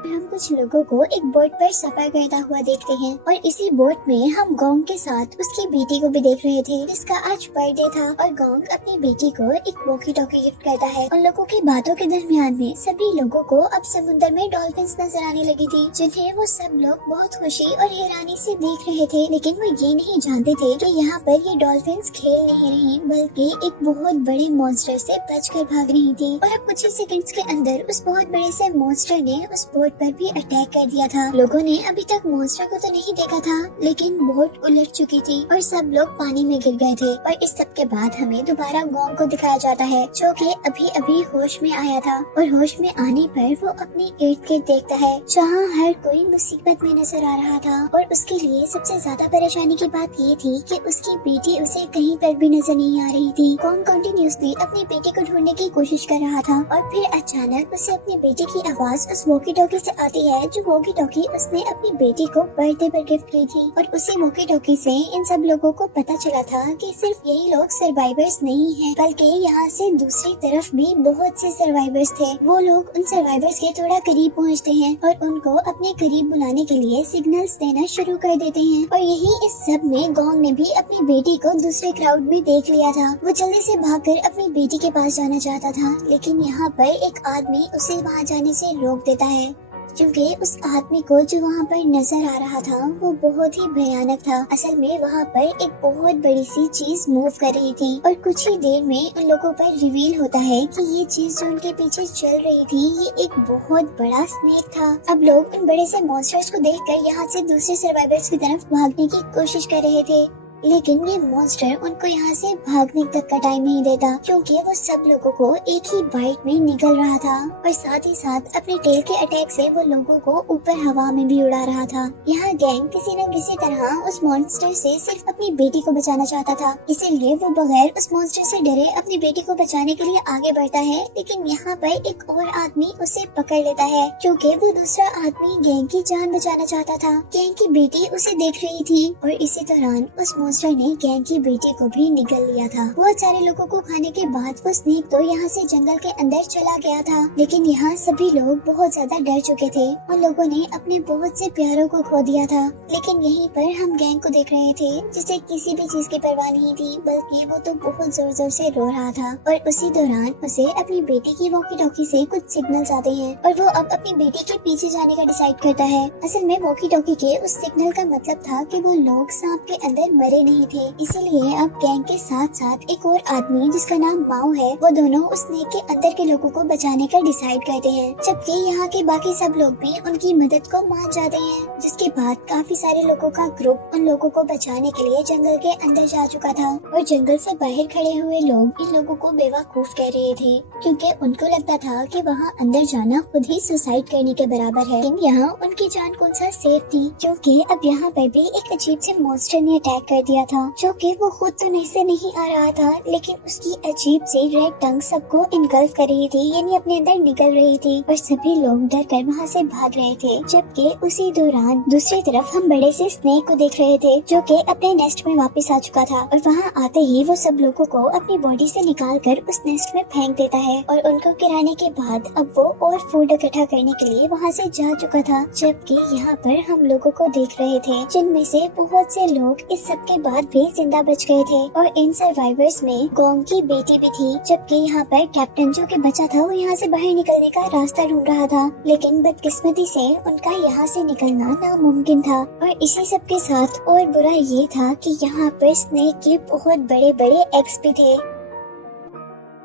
हम कुछ लोगों को एक बोट पर सफर करता हुआ देखते हैं और इसी बोट में हम गोंग के साथ उसकी बेटी को भी देख रहे थे जिसका आज बर्थडे था। और गोंग अपनी बेटी को एक वॉकी टॉकी गिफ्ट करता है। उन लोगों की बातों के दरमियान में सभी लोगों को अब समुद्र में डॉल्फिन्स नजर आने लगी थी, जिन्हें वो सब लोग बहुत खुशी और हैरानी से देख रहे थे। लेकिन वो ये नहीं जानते थे कि यहाँ पर ये डॉल्फिन्स खेल नहीं रही बल्कि एक बहुत बड़े मॉन्स्टर से बचकर भाग रही थी। और अब कुछ ही सेकंड्स के अंदर उस बहुत बड़े से मॉन्स्टर ने उस बोट पर भी अटैक कर दिया था। लोगों ने अभी तक मॉन्स्टर को तो नहीं देखा था, लेकिन बोट उलट चुकी थी और सब लोग पानी में गिर गए थे। और इस सब के बाद हमें दोबारा गोंग को दिखाया जाता है, जो कि अभी अभी होश में आया था। और होश में आने पर वो अपने इर्द गिर्द देखता है जहाँ हर कोई मुसीबत में नजर आ रहा था। और उसके लिए सबसे ज्यादा परेशानी की बात ये थी कि उसकी बेटी उसे कहीं पर भी नजर नहीं आ रही थी। गोंग कंटिन्यूअसली अपनी बेटी को ढूंढने की कोशिश कर रहा था और फिर अचानक उसे अपनी बेटी की आवाज उस वॉकी टॉकी से आती है, जो वॉकी टॉकी उसने अपनी बेटी को बर्थडे पर गिफ्ट की थी। और उसी वॉकी टॉकी से इन सब लोगों को पता चला था कि सिर्फ यही लोग सर्वाइवर्स नहीं हैं, बल्कि यहाँ से दूसरी तरफ भी बहुत से सर्वाइवर्स थे। वो लोग उन सर्वाइवर्स के थोड़ा करीब पहुँचते हैं और उनको अपने करीब बुलाने के लिए सिग्नल्स देना शुरू कर देते हैं। और यही इस सब में गोंग ने भी अपनी बेटी को दूसरे क्राउड में देख लिया था। वो जल्दी से भागकर अपनी बेटी के पास जाना चाहता था, लेकिन यहाँ पर एक आदमी उसे वहाँ जाने से रोक देता है, क्योंकि उस आदमी को जो वहाँ पर नजर आ रहा था वो बहुत ही भयानक था। असल में वहाँ पर एक बहुत बड़ी सी चीज मूव कर रही थी और कुछ ही देर में उन लोगों पर रिवील होता है कि ये चीज जो उनके पीछे चल रही थी ये एक बहुत बड़ा स्नेक था। अब लोग उन बड़े से मॉन्स्टर्स को देखकर यहाँ से दूसरे सर्वाइवर्स की तरफ भागने की कोशिश कर रहे थे, लेकिन ये मॉन्स्टर उनको यहाँ से भागने तक का टाइम नहीं देता, क्योंकि वो सब लोगों को एक ही बाइट में निगल रहा था और साथ ही साथ अपने टेल के अटैक से वो लोगों को ऊपर हवा में भी उड़ा रहा था। यहाँ गैंग किसी न किसी तरह उस मॉन्स्टर से सिर्फ अपनी बेटी को बचाना चाहता था, इसीलिए वो बगैर उस मॉन्स्टर से डरे अपनी बेटी को बचाने के लिए आगे बढ़ता है। लेकिन यहाँ पर एक और आदमी उसे पकड़ लेता है, क्योंकि वो दूसरा आदमी गैंग की जान बचाना चाहता था। गैंग की बेटी उसे देख रही थी और इसी दौरान उस मॉन्स्टर ने गैंग की बेटी को भी निगल लिया था। बहुत सारे लोगों को खाने के बाद वो स्नेक तो यहाँ से जंगल के अंदर चला गया था, लेकिन यहाँ सभी लोग बहुत ज्यादा डर चुके थे। उन लोगों ने अपने बहुत से प्यारों को खो दिया था। लेकिन यहीं पर हम गैंग को देख रहे थे जिसे किसी भी चीज की परवाह नहीं थी, बल्कि वो तो बहुत जोर जोर से रो रहा था। और उसी दौरान उसे अपनी बेटी की वॉकी टॉकी से कुछ सिग्नल्स आते हैं और वो अब अपनी बेटी के पीछे जाने का डिसाइड करता है। असल में वॉकी टॉकी के उस सिग्नल का मतलब था कि वो लोग सांप के अंदर मरे नहीं थे। इसीलिए अब गैंग के साथ साथ एक और आदमी जिसका नाम माओ है, वो दोनों उस स्नेक के अंदर के लोगों को बचाने का डिसाइड करते हैं, जबकि यहाँ के बाकी सब लोग भी उनकी मदद को मान जाते हैं। जिसके बाद काफी सारे लोगों का ग्रुप उन लोगों को बचाने के लिए जंगल के अंदर जा चुका था और जंगल से बाहर खड़े हुए लोग इन लोगों को बेवकूफ कह रहे थे, क्योंकि उनको लगता था कि वहाँ अंदर जाना खुद ही सुसाइड करने के बराबर है। लेकिन यहाँ उनकी जान कौन सा सेफ थी, क्योंकि अब यहाँ पर भी एक अजीब से मॉन्स्टर ने अटैक कर दिया था, जो कि वो खुद तो नहीं से नहीं आ रहा था, लेकिन उसकी अजीब सी रेड टंग सबको इनगल्फ कर रही थी, यानी अपने अंदर निकल रही थी और सभी लोग डर कर वहाँ से भाग रहे थे। जबकि उसी दौरान दूसरी तरफ हम बड़े से स्नेक को देख रहे थे, जो कि अपने नेस्ट में वापस आ चुका था और वहाँ आते ही वो सब लोगों को अपनी बॉडी से निकाल कर उस नेस्ट में फेंक देता है और उनको गिराने के बाद अब वो और फूड इकट्ठा करने के लिए वहाँ से जा चुका था। जबकि यहाँ पर हम लोगों को देख रहे थे, जिनमें से बहुत से लोग इस सब के बाद भी जिंदा बच गए थे और इन सर्वाइवर्स में गोंग की बेटी भी थी। जबकि यहाँ पर कैप्टन जो कि बचा था वो यहाँ से बाहर निकलने का रास्ता ढूंढ रहा था, लेकिन बदकिस्मती से उनका यहाँ से निकलना नामुमकिन था। और इसी सब के साथ और बुरा ये था कि यहाँ पर स्नेक के बहुत बड़े बड़े एग्स भी थे।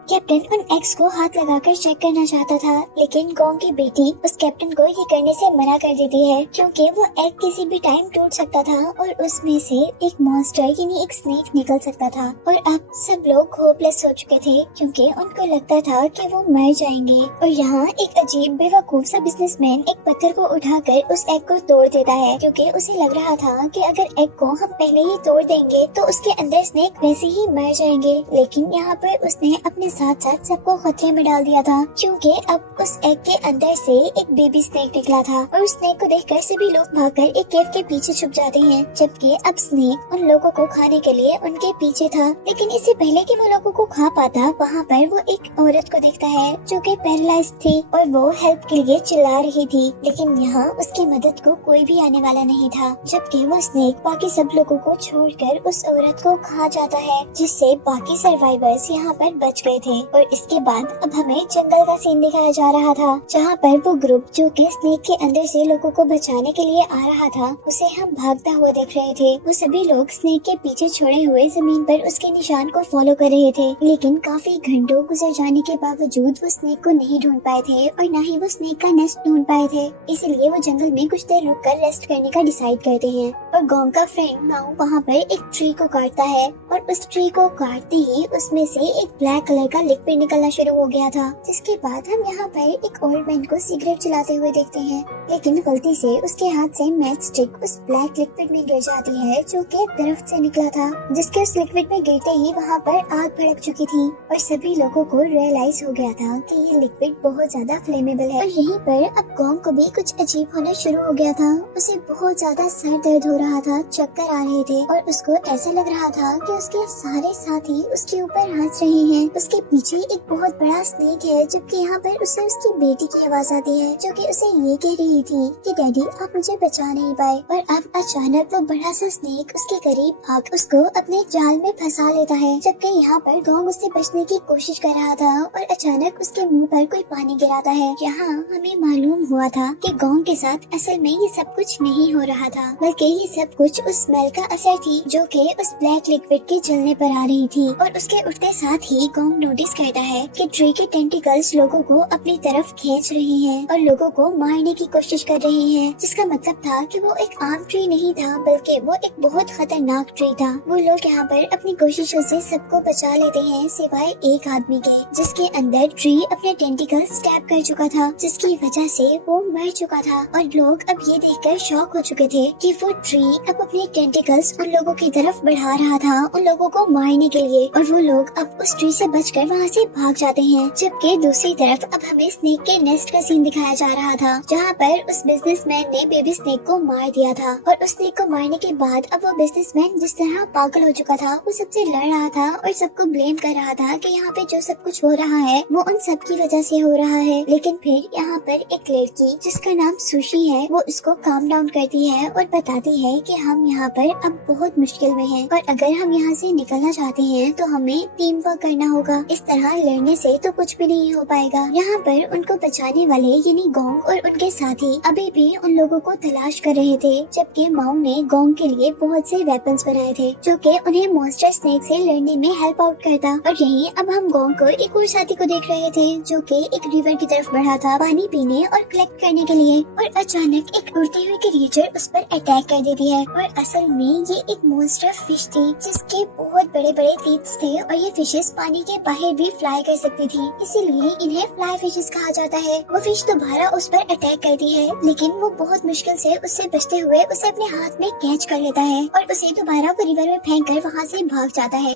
कैप्टन उन एग्स को हाथ लगाकर चेक करना चाहता था, लेकिन गोंग की बेटी उस कैप्टन को ये करने से मना कर देती है, क्योंकि वो एग किसी भी टाइम टूट सकता था और उसमें से एक मॉन्स्टर यानी एक स्नेक निकल सकता था। और अब सब लोग होपलेस हो चुके थे, क्योंकि उनको लगता था कि वो मर जाएंगे। और यहाँ एक अजीब बेवकूफ सा बिजनेसमैन एक पत्थर को उठाकर उस एग को तोड़ देता है, क्योंकि उसे लग रहा था कि अगर एग को हम पहले ही तोड़ देंगे तो उसके अंदर स्नेक वैसे ही मर जाएंगे। लेकिन यहाँ पर उसने अपने साथ साथ सबको खतरे में डाल दिया था, क्योंकि अब उस एग के अंदर से एक बेबी स्नेक निकला था और उस स्नेक को देखकर सभी लोग भागकर एक केव के पीछे छुप जाते हैं, जबकि अब स्नेक उन लोगों को खाने के लिए उनके पीछे था। लेकिन इससे पहले कि वो लोगों को खा पाता, वहाँ पर वो एक औरत को देखता है जो कि पैरालाइज थी और वो हेल्प के लिए चिल्ला रही थी, लेकिन यहाँ उसकी मदद को कोई भी आने वाला नहीं था। जबकि वो स्नेक बाकी सब लोगों को छोड़कर उस औरत को खा जाता है, जिससे बाकी सर्वाइवर्स यहाँ पर बच गए थे। और इसके बाद अब हमें जंगल का सीन दिखाया जा रहा था, जहाँ पर वो ग्रुप जो कि स्नेक के अंदर से लोगों को बचाने के लिए आ रहा था, उसे हम भागता हुआ देख रहे थे। वो सभी लोग स्नेक के पीछे छोड़े हुए जमीन पर उसके निशान को फॉलो कर रहे थे, लेकिन काफी घंटों गुजर जाने के बावजूद वो स्नेक को नहीं ढूंढ पाए थे और न ही वो स्नेक का नेस्ट ढूंढ पाए थे। इसलिए वो जंगल में कुछ देर रुककर रेस्ट करने का डिसाइड करते हैं और गोंग का फ्रेंड माओ वहाँ पर एक ट्री को काटता है और उस ट्री को काटते ही उसमें से एक ब्लैक कलर का लिक्विड निकलना शुरू हो गया था, जिसके बाद हम यहाँ पर एक ओल्ड मैन को सिगरेट चलाते हुए देखते हैं, लेकिन गलती से उसके हाथ से मैच स्टिक उस ब्लैक लिक्विड में गिर जाती है जो कि एक दरख्त से निकला था, जिसके उस लिक्विड में गिरते ही वहाँ पर आग भड़क चुकी थी और सभी लोगों को रियलाइज हो गया था कि ये लिक्विड बहुत ज्यादा फ्लेमेबल है। और यहीं पर अब गोंग को भी कुछ अजीब होना शुरू हो गया था। उसे बहुत ज्यादा सर दर्द हो रहा था, चक्कर आ रहे थे और उसको ऐसा लग रहा था कि उसके सारे साथी उसके ऊपर हंस रहे हैं। उसके पीछे एक बहुत बड़ा स्नेक है, जबकि यहाँ पर उसे उसकी बेटी की आवाज आती है जो कि उसे ये कह रही थी कि डैडी आप मुझे बचा नहीं पाए। और अब अचानक वो बड़ा सा स्नेक उसके करीब आकर उसको अपने जाल में फंसा लेता है, जबकि यहाँ पर गोंग उससे बचने की कोशिश कर रहा था और अचानक उसके मुंह पर कोई पानी गिराता है। यहाँ हमें मालूम हुआ था कि गोंग के साथ असल में ये सब कुछ नहीं हो रहा था, बल्कि ये सब कुछ उस स्मेल का असर थी जो कि उस ब्लैक लिक्विड के जलने पर आ रही थी। और उसके उठते साथ ही गोंग नोटिस करता है कि ट्री के टेंटिकल्स लोगों को अपनी तरफ खींच रही हैं और लोगों को मारने की कोशिश कर रही हैं, जिसका मतलब था कि वो एक आम ट्री नहीं था, बल्कि वो एक बहुत खतरनाक ट्री था। वो लोग यहाँ पर अपनी कोशिशों से सबको बचा लेते हैं सिवाय एक आदमी के, जिसके अंदर ट्री अपने टेंटिकल स्टैब कर चुका था, जिसकी वजह से वो मर चुका था। और लोग अब ये देखकर शॉक हो चुके थे कि वो ट्री अब अपने टेंटिकल्स उन लोगों की तरफ बढ़ा रहा था उन लोगों को मारने के लिए, और वो लोग अब उस ट्री से बचकर वहाँ से भाग जाते हैं। जबकि दूसरी तरफ अब हमें स्नेक के नेस्ट का सीन दिखाया जा रहा था, जहाँ पर उस बिजनेसमैन ने बेबी स्नेक को मार दिया था। और उस स्नेक को मारने के बाद अब वो बिजनेसमैन जिस तरह पागल हो चुका था, वो सबसे लड़ रहा था और सबको ब्लेम कर रहा था कि यहाँ पे जो सब कुछ हो रहा है वो उन सब की वजह से हो रहा है। लेकिन फिर यहाँ पर एक लड़की जिसका नाम सुशी है, वो उसको काम डाउन करती है और बताती है कि हम यहाँ पर अब बहुत मुश्किल में हैं और अगर हम यहाँ से निकलना चाहते हैं तो हमें टीम वर्क करना होगा। इस तरह लड़ने से तो कुछ भी नहीं हो पाएगा। यहाँ पर उनको बचाने वाले यानी गोंग और उनके साथी अभी भी उन लोगों को तलाश कर रहे थे, जबकि माओ ने गोंग के लिए बहुत से वेपन्स बनाए थे जो कि उन्हें मॉन्स्टर स्नेक से लड़ने में हेल्प आउट करता। और यहीं अब हम गोंग को एक और साथी को देख रहे थे जो कि एक रिवर की तरफ बढ़ा था पानी पीने और कलेक्ट करने के लिए, और अचानक एक उड़ती हुई क्रिएचर उस पर अटैक कर देती है। और असल में ये एक मॉन्स्टर फिश थी जिसके बहुत बड़े बड़े टीथ थे और ये फिशेस पानी के बाहर भी फ्लाई कर सकती थी, इसीलिए इन्हें फ्लाई फिशेस कहा जाता है। वो फिश दोबारा उस पर अटैक करती है, लेकिन वो बहुत मुश्किल से उससे बचते हुए उसे अपने हाथ में कैच कर लेता है और उसे दोबारा वो रिवर में फेंक कर वहाँ से भाग जाता है।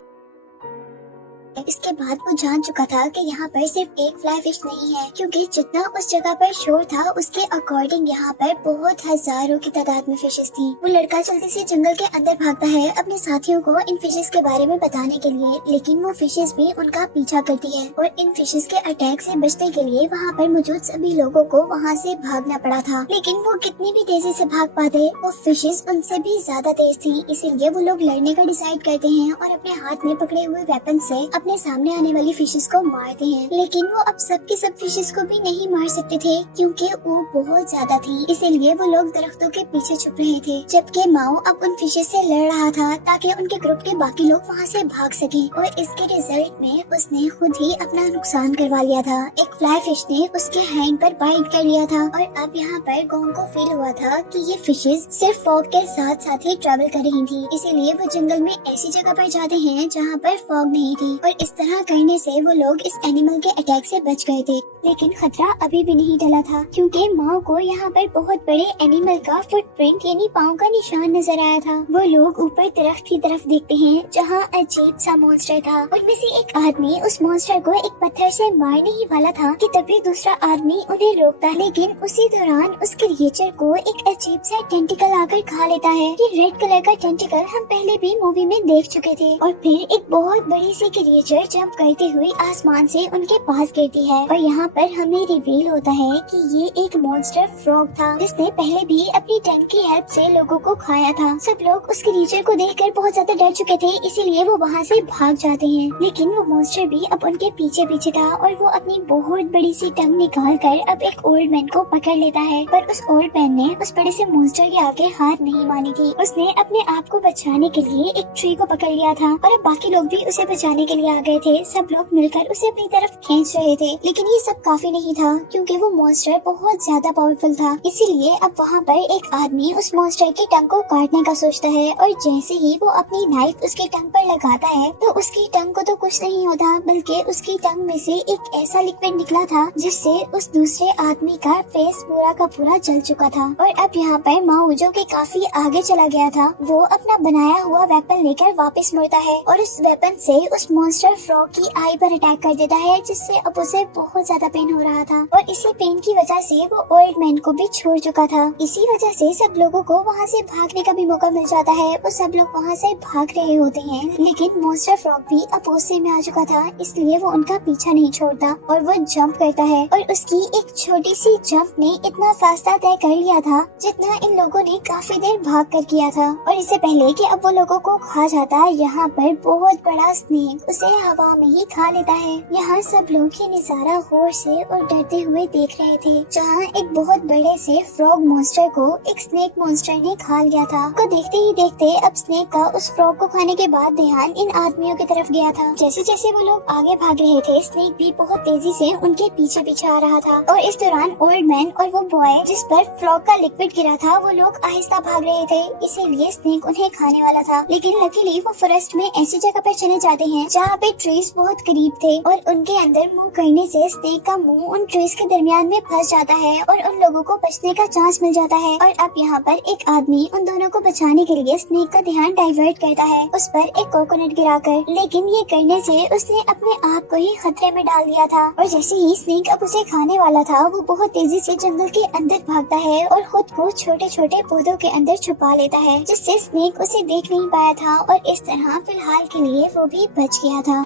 इसके बाद वो जान चुका था कि यहाँ पर सिर्फ एक फ्लाई फिश नहीं है, क्योंकि जितना उस जगह पर शोर था उसके अकॉर्डिंग यहाँ पर बहुत हजारों की तादाद में फिशेस थी। वो लड़का जल्दी से जंगल के अंदर भागता है अपने साथियों को इन फिशेस के बारे में बताने के लिए, लेकिन वो फिशेस भी उनका पीछा करती है और इन फिशेस के अटैक से बचने के लिए वहाँ पर मौजूद सभी लोगों को वहाँ से भागना पड़ा था। लेकिन वो कितनी भी तेजी से भाग पाते, वो फिशेस उनसे भी ज्यादा तेज थी, इसीलिए वो लोग लड़ने का डिसाइड करते हैं और अपने हाथ में पकड़े हुए वेपन से अपने सामने आने वाली फिशेस को मारते हैं। लेकिन वो अब सब के सब फिशेस को भी नहीं मार सकते थे क्योंकि वो बहुत ज्यादा थी, इसीलिए वो लोग दरख्तों के पीछे छुप रहे थे। जबकि माओ अब उन फिशेस से लड़ रहा था ताकि उनके ग्रुप के बाकी लोग वहाँ से भाग सके, और इसके रिजल्ट में उसने खुद ही अपना नुकसान करवा लिया था। एक फ्लाई फिश ने उसके हैंड पर बाइट कर लिया था और अब यहाँ पर गोंग को फील हुआ था कि ये फिशेस सिर्फ फॉग के साथ साथ ही ट्रैवल कर रही थी, इसीलिए वो जंगल में ऐसी जगह पर जाते हैं जहाँ पर फॉग नहीं थी, और इस तरह करने से वो लोग इस एनिमल के अटैक से बच गए थे। लेकिन खतरा अभी भी नहीं टला था, क्योंकि माओ को यहाँ पर बहुत बड़े एनिमल का फुटप्रिंट यानी पाँव का निशान नजर आया था। वो लोग ऊपर दरख्त की तरफ देखते हैं जहाँ अजीब सा मॉन्स्टर था। उनमें से एक आदमी उस मॉन्स्टर को एक पत्थर से मारने ही वाला था कि तभी दूसरा आदमी उन्हें रोकता, लेकिन उसी दौरान उस क्रिएचर को एक अजीब सा टेंटिकल आकर खा लेता है। ये रेड कलर का टेंटिकल हम पहले भी मूवी में देख चुके थे। और फिर एक बहुत बड़ी सी क्रिएचर जंप करते हुए आसमान से उनके पास गिरती है और यहाँ पर हमें रिवील होता है कि ये एक मॉन्स्टर फ्रॉग था, जिसने पहले भी अपनी टंग की हेल्प से लोगों को खाया था। सब लोग उस क्रिएचर को देखकर बहुत ज्यादा डर चुके थे, इसीलिए वो वहाँ से भाग जाते हैं। लेकिन वो मॉन्स्टर भी अब उनके पीछे पीछे था और वो अपनी बहुत बड़ी सी टंग निकाल कर अब एक ओल्ड मैन को पकड़ लेता है। पर उस ओल्ड मैन ने उस बड़े से मॉन्स्टर के आगे हार नहीं मानी थी। उसने अपने आप को बचाने के लिए एक ट्री को पकड़ लिया था और अब बाकी लोग भी उसे बचाने के लिए आ गए थे। सब लोग मिलकर उसे अपनी तरफ खींच रहे थे, लेकिन ये सब काफी नहीं था, क्योंकि वो मॉन्स्टर बहुत ज्यादा पावरफुल था। इसीलिए अब वहाँ पर एक आदमी उस मॉन्स्टर की टंग को काटने का सोचता है और जैसे ही वो अपनी नाइफ उसकी टंग पर लगाता है तो उसकी टंग को तो कुछ नहीं होता, बल्कि उसकी टंग में से एक ऐसा लिक्विड निकला था जिससे उस दूसरे आदमी का फेस पूरा का पूरा जल चुका था। और अब यहाँ पर माओ जो कि काफी आगे चला गया था, वो अपना बनाया हुआ वेपन लेकर वापस मुड़ता है और उस वेपन से उस मॉन्स्टर फ्रॉग की आई पर अटैक कर देता है, जिससे अब उसे बहुत ज्यादा पेन हो रहा था। और इसी पेन की वजह से वो ओल्ड मैन को भी छोड़ चुका था। इसी वजह से सब लोगों को वहाँ से भागने का भी मौका मिल जाता है और सब लोग वहाँ से भाग रहे होते हैं। लेकिन मॉन्स्टर फ्रॉग भी अब गुस्से में आ चुका था, इसलिए वो उनका पीछा नहीं छोड़ता और वो जंप करता है। और उसकी एक छोटी सी जंप ने इतना फासला तय कर लिया था जितना इन लोगों ने काफी देर भाग कर किया था। और इससे पहले कि अब वो लोगों को खा जाता, यहाँ पर बहुत बड़ा स्नेक उसे हवा में ही खा लेता है। यहाँ सब लोग ये नजारा गौर से और डरते हुए देख रहे थे, जहाँ एक बहुत बड़े से फ्रॉग मॉन्स्टर को एक स्नेक मॉन्स्टर ने खा लिया था। को देखते ही देखते अब स्नेक का उस फ्रॉग को खाने के बाद ध्यान इन आदमियों की तरफ गया था। जैसे जैसे वो लोग आगे भाग रहे थे, स्नेक भी बहुत तेजी से उनके पीछे पीछे आ रहा था। और इस दौरान ओल्ड मैन और वो बॉय जिस पर फ्रॉग का लिक्विड गिरा था, वो लोग आहिस्ता भाग रहे थे, इसीलिए स्नेक उन्हें खाने वाला था। लेकिन लकीली वो फॉरेस्ट में ऐसी जगह पर चले जाते हैं जहाँ पे ट्रीज बहुत करीब थे और उनके अंदर मुंह करने से स्नेक का मुंह उन ट्रीज के दरमियान में फंस जाता है और उन लोगों को बचने का चांस मिल जाता है। और अब यहाँ पर एक आदमी उन दोनों को बचाने के लिए स्नेक का ध्यान डाइवर्ट करता है उस पर एक कोकोनट गिराकर, लेकिन ये करने से उसने अपने आप को ही खतरे में डाल दिया था। और जैसे ही स्नेक अब उसे खाने वाला था, वो बहुत तेजी से जंगल के अंदर भागता है और खुद को छोटे छोटे पौधों के अंदर छुपा लेता है, जिससे स्नेक उसे देख नहीं पाया था और इस तरह फिलहाल के लिए वो भी बच गया था।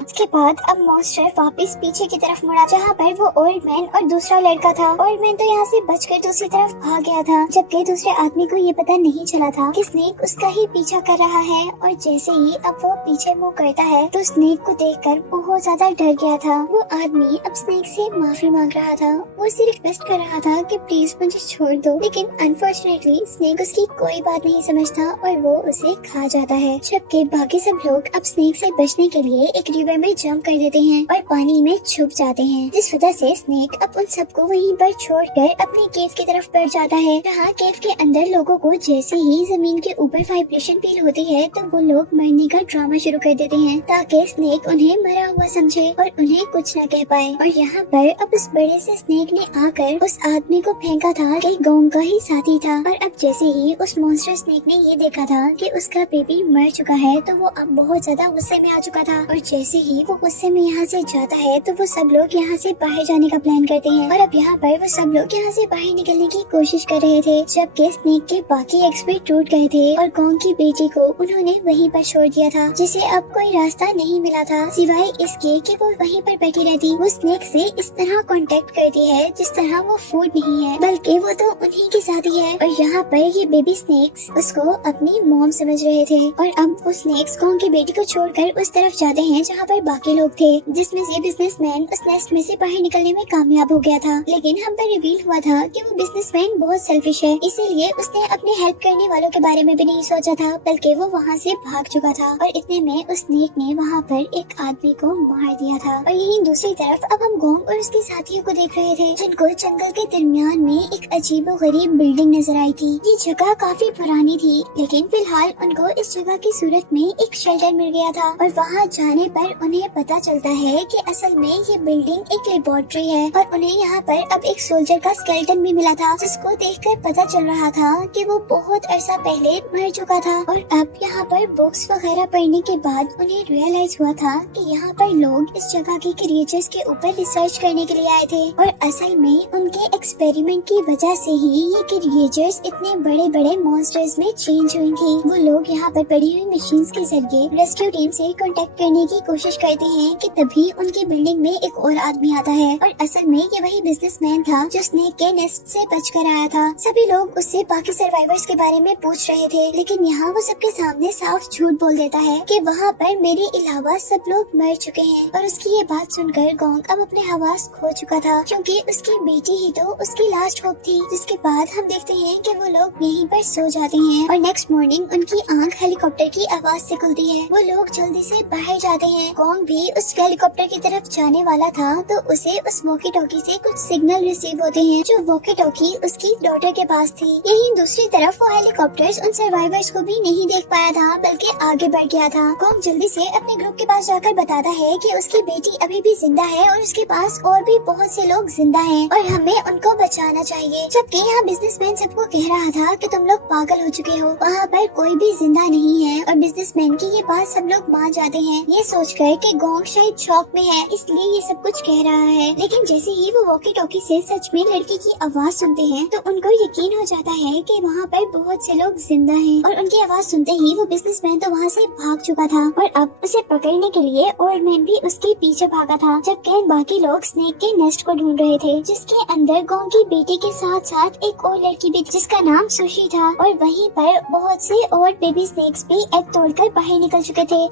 उसके बाद अब मॉन्स्टर वापस पीछे की तरफ मुड़ा, जहाँ पर वो ओल्ड मैन और दूसरा लड़का था। ओल्ड मैन तो यहाँ से बचकर दूसरी तरफ भाग गया था, जबकि दूसरे आदमी को ये पता नहीं चला था कि स्नेक उसका ही पीछा कर रहा है। और जैसे ही अब वो पीछे मुंह करता है तो स्नेक को देखकर बहुत ज्यादा डर गया था। वो आदमी अब स्नेक से माफी मांग रहा था, वो उसे रिक्वेस्ट कर रहा था कि प्लीज मुझे छोड़ दो, लेकिन अनफॉर्चुनेटली स्नेक उसकी कोई बात नहीं समझता और वो उसे खा जाता है। जबकि बाकी सब लोग अब स्नेक से बचने के लिए एक रिवर में जंप कर देते हैं और पानी में छुप जाते हैं, जिस वजह से स्नेक अब उन सबको वहीं पर छोड़कर अपनी केव की तरफ बढ़ जाता है। जहाँ केव के अंदर लोगों को जैसे ही जमीन के ऊपर वाइब्रेशन फील होती है तो वो लोग मरने का ड्रामा शुरू कर देते हैं, ताकि स्नेक उन्हें मरा हुआ समझे और उन्हें कुछ न कह पाए। और यहाँ पर अब उस बड़े से स्नेक ने आकर उस आदमी को फेंका था कि गोंग का ही साथी था। और अब जैसे ही उस मॉन्स्टर स्नेक ने ये देखा था कि उसका बेबी मर चुका है, तो वो अब बहुत ज्यादा गुस्से में आ चुका था। और जैसे ही वो गुस्से में यहाँ से जाता है तो वो सब लोग यहाँ से बाहर जाने का प्लान करते हैं। और अब यहाँ पर वो सब लोग यहाँ से बाहर निकलने की कोशिश कर रहे थे, जबकि स्नेक के बाकी एक्स भी टूट गए थे और गोंग की बेटी को उन्होंने वहीं पर छोड़ दिया था, जिसे अब कोई रास्ता नहीं मिला था सिवाय इसके कि वो वहीं पर बैठी रहती। वो स्नेक से इस तरह कांटेक्ट करती है जिस तरह वो फूड नहीं है, बल्कि वो तो उन्हीं की साथी है। और यहाँ पर ये बेबी स्नेक्स उसको अपनी मॉम समझ रहे थे। और अब वो स्नेक्स गोंग की बेटी को छोड़कर उस तरफ जाते हैं जहाँ पर बाकी लोग थे, जिसमें से बिजनेसमैन उस नेस्ट में से बाहर निकलने में कामयाब हो गया था। लेकिन हम पर रिवील हुआ था कि वो बिजनेसमैन बहुत सेल्फिश है, इसीलिए उसने अपने हेल्प करने वालों के बारे में भी नहीं सोचा था, बल्कि वो वहाँ से भाग चुका था। और इतने में उस स्नेक ने वहाँ पर एक आदमी को मार दिया था। और यहीं दूसरी तरफ अब हम गोंग और उसके साथियों को देख रहे थे, जिनको जंगल के दरमियान में एक अजीबोगरीब बिल्डिंग नजर आई थी। ये जगह काफी पुरानी थी, लेकिन फिलहाल उनको इस जगह की सूरत में एक शेल्टर मिल गया था और वहाँ जाने पर उन्हें उन्हें पता चलता है कि असल में ये बिल्डिंग एक लेबोरेटरी है और उन्हें यहाँ पर अब एक सोल्जर का स्केलेटन भी मिला था, जिसको देखकर पता चल रहा था कि वो बहुत अरसा पहले मर चुका था। और अब यहाँ पर बुक्स वगैरह पढ़ने के बाद उन्हें रियलाइज हुआ था कि यहाँ पर लोग इस जगह के क्रिएचर्स के ऊपर रिसर्च करने के लिए आए थे और असल में उनके एक्सपेरिमेंट की वजह से ही ये क्रिएचर्स इतने बड़े बड़े मॉन्स्टर्स में चेंज हुई थी। वो लोग यहाँ पर पड़ी हुई मशीन्स के जरिए रेस्क्यू टीम से कांटेक्ट करने की कोशिश करते हैं कि तभी उनकी बिल्डिंग में एक और आदमी आता है और असल में ये वही बिजनेसमैन था जो स्नेक के नेस्ट से बचकर आया था। सभी लोग उससे बाकी सर्वाइवर्स के बारे में पूछ रहे थे, लेकिन यहाँ वो सबके सामने साफ झूठ बोल देता है कि वहाँ पर मेरे अलावा सब लोग मर चुके हैं। और उसकी ये बात सुनकर गोंग अब अपने हवास खो चुका था, क्योंकि उसकी बेटी ही तो उसकी लास्ट होप थी। जिसके बाद हम देखते हैं कि वो लोग यहीं पर सो जाते हैं और नेक्स्ट मॉर्निंग उनकी आंख हेलीकॉप्टर की आवाज से खुलती है। वो लोग जल्दी से बाहर जाते हैं। गोंग भी उस हेलीकॉप्टर की तरफ जाने वाला था तो उसे उस वॉकी टॉकी से कुछ सिग्नल रिसीव होते हैं, जो वॉकी टॉकी उसकी डॉटर के पास थी। यही दूसरी तरफ वो हेलीकॉप्टर्स उन सर्वाइवर्स को भी नहीं देख पाया था, बल्कि आगे बढ़ गया था। गोंग जल्दी से अपने ग्रुप के पास जाकर बताता है कि उसकी बेटी अभी भी जिंदा है और उसके पास और भी बहुत से लोग जिंदा हैं और हमें उनको बचाना चाहिए। जबकि यहाँ बिजनेसमैन सबको कह रहा था कि तुम लोग पागल हो चुके हो, वहाँ पर कोई भी जिंदा नहीं है। और बिजनेसमैन की ये बात सब लोग मान जाते हैं, ये सोचकर कि गोंग शायद शॉक में है इसलिए ये सब कुछ कह रहा है। लेकिन जैसे ही वो वॉकी टॉकी से सच में लड़की की आवाज सुनते हैं तो उनको यकीन हो जाता है कि वहाँ पर बहुत से लोग जिंदा हैं। और उनकी आवाज सुनते ही वो बिजनेसमैन तो वहाँ से भाग चुका था और अब उसे पकड़ने के लिए ओल्ड मैन भी उसके पीछे भागा था, जबकि बाकी लोग स्नेक के नेस्ट को ढूंढ रहे थे, जिसके अंदर गोंग की बेटी के साथ साथ एक और लड़की भी जिसका नाम सुशी था। और वहीं पर बहुत से और बेबी स्नेक्स भी एग तोड़कर बाहर निकल चुके थे।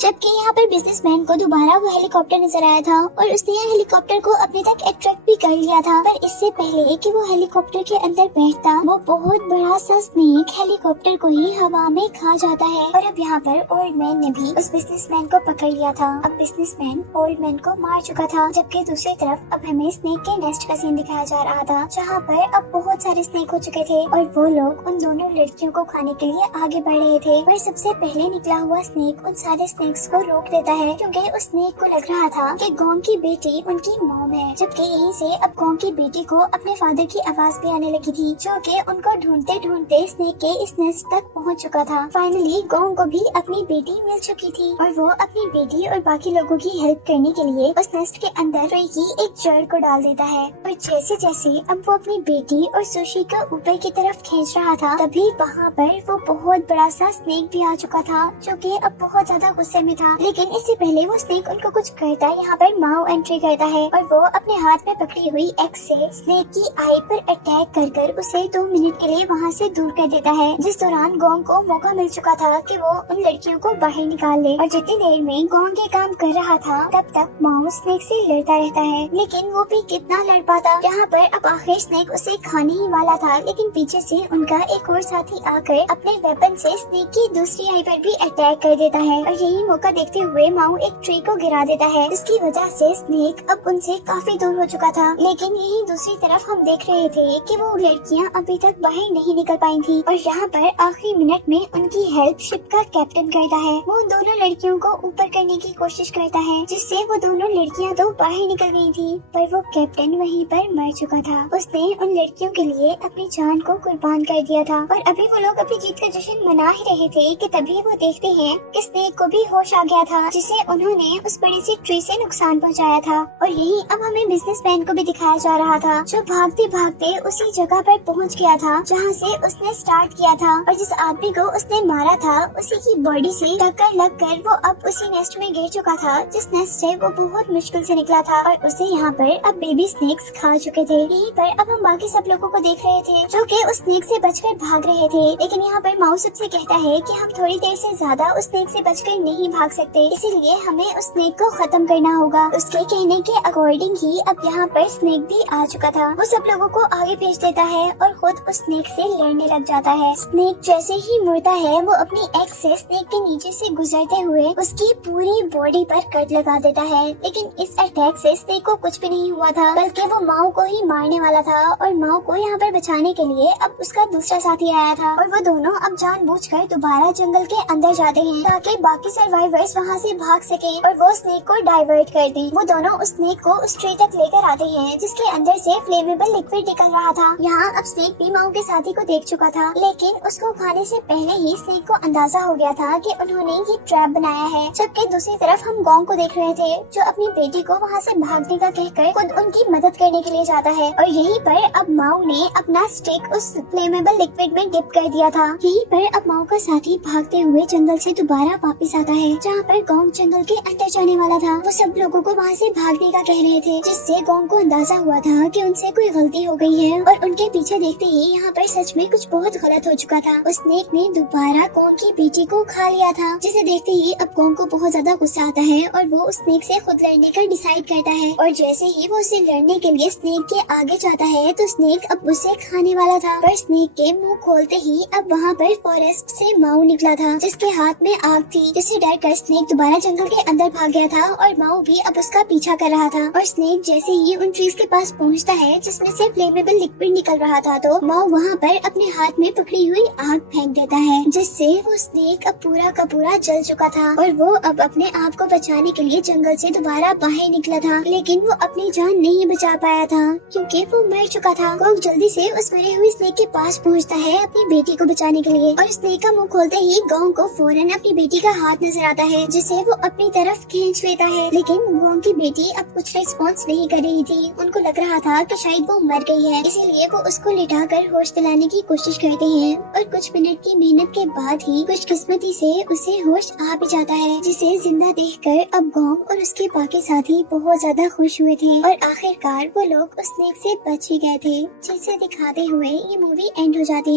जबकि यहाँ पर बिजनेसमैन को दोबारा वो हेलीकॉप्टर नजर आया था और उसने हेलीकॉप्टर को अपने तक अट्रैक्ट भी कर लिया था। पर इससे पहले कि वो हेलीकॉप्टर के अंदर बैठता, वो बहुत बड़ा सा स्नेक हेलीकॉप्टर को ही हवा में खा जाता है। और अब यहाँ पर ओल्ड मैन ने भी उस बिजनेसमैन को पकड़ लिया था। अब बिजनेसमैन ओल्ड मैन को मार चुका था, जबकि दूसरी तरफ अब हमें स्नेक के नेस्ट का सीन दिखाया जा रहा था, जहाँ पर अब बहुत सारे स्नेक हो चुके थे और वो लोग उन दोनों लड़कियों को खाने के लिए आगे बढ़ रहे थे। पर सबसे पहले निकला हुआ स्नेक उन सारे स्नेक्स को रोक देता है, क्योंकि उस स्नेक को लग रहा था कि गोंग की बेटी उनकी मॉम है। जबकि यहीं से अब गोंग की बेटी को अपने फादर की आवाज भी आने लगी थी, जो कि उनको ढूंढते ढूंढते स्नेक के इस नेस्ट तक पहुंच चुका था। फाइनली गोंग को भी अपनी बेटी मिल चुकी थी और वो अपनी बेटी और बाकी लोगों की हेल्प करने के लिए उस नेस्ट के अंदर ट्री की एक जड़ को डाल देता है। और जैसे जैसे अब वो अपनी बेटी और सुशी को ऊपर की तरफ खींच रहा था, तभी वहाँ पर वो बहुत बड़ा सा स्नेक भी आ चुका था, जो कि अब बहुत ज्यादा गुस्से में था। लेकिन इससे पहले वो स्नेक उनको कुछ करता है, यहाँ पर माओ एंट्री करता है और वो अपने हाथ में पकड़ी हुई एक्स से स्नेक की आई पर अटैक कर उसे 2 मिनट के लिए वहाँ से दूर कर देता है। जिस दौरान गोंग को मौका मिल चुका था कि वो उन लड़कियों को बाहर निकाल ले। और जितनी देर में गोंग ये काम कर रहा था, तब तक माओ स्नेक से लड़ता रहता है, लेकिन वो भी कितना लड़ पाता। यहाँ पर अब आखिर स्नेक उसे खाने ही वाला था, लेकिन पीछे से उनका एक और साथी आकर अपने वेपन से स्नेक की दूसरी आई पर भी अटैक कर देता है। और यही मौका देखते हुए माओ एक ट्री को गिरा देता है, जिसकी वजह से स्नेक अब उनसे काफी दूर हो चुका था। लेकिन यही दूसरी तरफ हम देख रहे थे कि वो लड़कियां अभी तक बाहर नहीं निकल पाई थी और यहाँ पर आखिरी मिनट में उनकी हेल्प शिप का कैप्टन करता है। वो उन दोनों लड़कियों को ऊपर करने की कोशिश करता है, जिससे वो दोनों लड़कियां तो बाहर निकल गई थी, पर वो कैप्टन वहीं पर मर चुका था। उसने उन लड़कियों के लिए अपनी जान को कुर्बान कर दिया था और अभी वो लोग अपनी जीत का जश्न मना ही रहे थे कि तभी वो देखते हैं कि स्नेक को भी होश आ गया था, जिसे उन्होंने उस बड़ी सी ट्री से नुकसान पहुंचाया था। और यही अब हमें बिजनेसमैन को भी दिखाया जा रहा था, जो भागते भागते उसी जगह पर पहुंच गया था जहां से उसने स्टार्ट किया था। और जिस आदमी को उसने मारा था, उसी की बॉडी से टक्कर लगकर वो अब उसी नेस्ट में गिर चुका था, जिस नेस्ट से वो बहुत मुश्किल से निकला था और उसे यहाँ पर अब बेबी स्नेक्स खा चुके थे। यहीं पर अब हम बाकी सब लोगों को देख रहे थे, जो कि उस स्नेक से बचकर भाग रहे थे। लेकिन यहाँ पर माउस सबसे कहता है कि हम थोड़ी देर से ज्यादा उस स्नेक से बचकर नहीं भाग सकते, इसीलिए हमें उस स्नेक को खत्म करना होगा। उसके कहने के अकॉर्डिंग ही अब यहाँ पर स्नेक भी आ चुका था। वो सब लोगों को आगे भेज देता है और खुद उस स्नेक से लड़ने लग जाता है। स्नेक जैसे ही मुड़ता है, वो अपनी एक्स से स्नेक के नीचे से गुजरते हुए उसकी पूरी बॉडी पर कट लगा देता है। लेकिन इस अटैक से स्नेक को कुछ भी नहीं हुआ था, बल्कि वो माओ को ही मारने वाला था। और माओ को यहाँ पर बचाने के लिए अब उसका दूसरा साथी आया था और वो दोनों अब जानबूझकर दोबारा जंगल के अंदर जाते हैं, ताकि बाकी सर्वाइवर्स वहाँ से भाग सकें और वो स्नेक को डाइवर्ट कर दें। वो दोनों उस स्नेक को उस ट्री तक लेकर आते हैं जिसके अंदर से फ्लेमेबल लिक्विड निकल रहा था। यहाँ अब स्नेक भी माऊ के साथी को देख चुका था, लेकिन उसको खाने से पहले ही स्नेक को अंदाजा हो गया था कि उन्होंने ये ट्रैप बनाया है। जबकि दूसरी तरफ हम गोंग को देख रहे थे जो अपनी बेटी को वहाँ से भागने का कहकर खुद उनकी मदद करने के लिए जाता है। और यहीं पर अब माऊ ने अपना स्टिक उस फ्लेमेबल लिक्विड में डिप कर दिया था। यहीं पर अब माऊ का साथी भागते हुए जंगल से दोबारा वापस आता है जहाँ पर गोंग जंगल के अंदर जाने वाला था। वो सब लोगों को वहाँ से भागने का कह रहे थे, जिससे गोंग को अंदाजा हुआ था कि उनसे कोई गलती हो गई है और उनके पीछे देखते ही यहाँ पर सच में कुछ बहुत गलत हो चुका था। उस स्नेक ने दोबारा गोंग की बेटी को खा लिया था, जिसे देखते ही अब गोंग को बहुत ज्यादा गुस्सा आता है और वो उस स्नेक से खुद लड़ने का डिसाइड करता है। और जैसे ही वो उसे लड़ने के लिए स्नेक के आगे जाता है तो स्नेक अब उसे खाने वाला था, पर स्नेक के मुंह खोलते ही अब वहाँ पर फॉरेस्ट से माऊ निकला था जिसके हाथ में आग थी, जिसे डर कर स्नेक दोबारा जंगल के अंदर भाग गया था और माऊ भी अब उसका पीछा कर रहा था। और स्नेक जैसे ही उन ट्रीज के पास पहुँचता है जिसमें से फ्लेमेबल लिक्विड निकल रहा था तो माऊ वहाँ पर अपने हाथ में पकड़ी हुई आग फेंक देता है, जिससे वो स्नेक अब पूरा का पूरा जल चुका था और वो अब अपने आप को बचाने के लिए जंगल से दोबारा बाहर निकला था। लेकिन वो अपनी जान नहीं बचा पाया था क्योंकि वो मर चुका था। गोंग जल्दी से उस मरे हुए स्नेक के पास पहुंचता है अपनी बेटी को बचाने के लिए और स्नेक का मुंह खोलते ही गोंग को फौरन अपनी बेटी का हाथ नजर आता है जिसे वो अपनी तरफ खींच लेता है। लेकिन गोंग की बेटी अब कुछ रिस्पॉन्स नहीं कर रही थी। उनको लग रहा था कि शायद वो मर गई है, इसीलिए वो उसको लिटाकर होश दिलाने की कोशिश करते हैं और कुछ मिनट की मेहनत के बाद ही खुशकिस्मती से उसे होश आ भी जाता है, जिसे जिंदा देखकर अब गोंग और उसके बाकी साथी बहुत ज्यादा खुश हुए थे और आखिरकार वो लोग उस स्नेक से बच ही गए थे, जिसे दिखाते हुए ये मूवी एंड हो जाती है।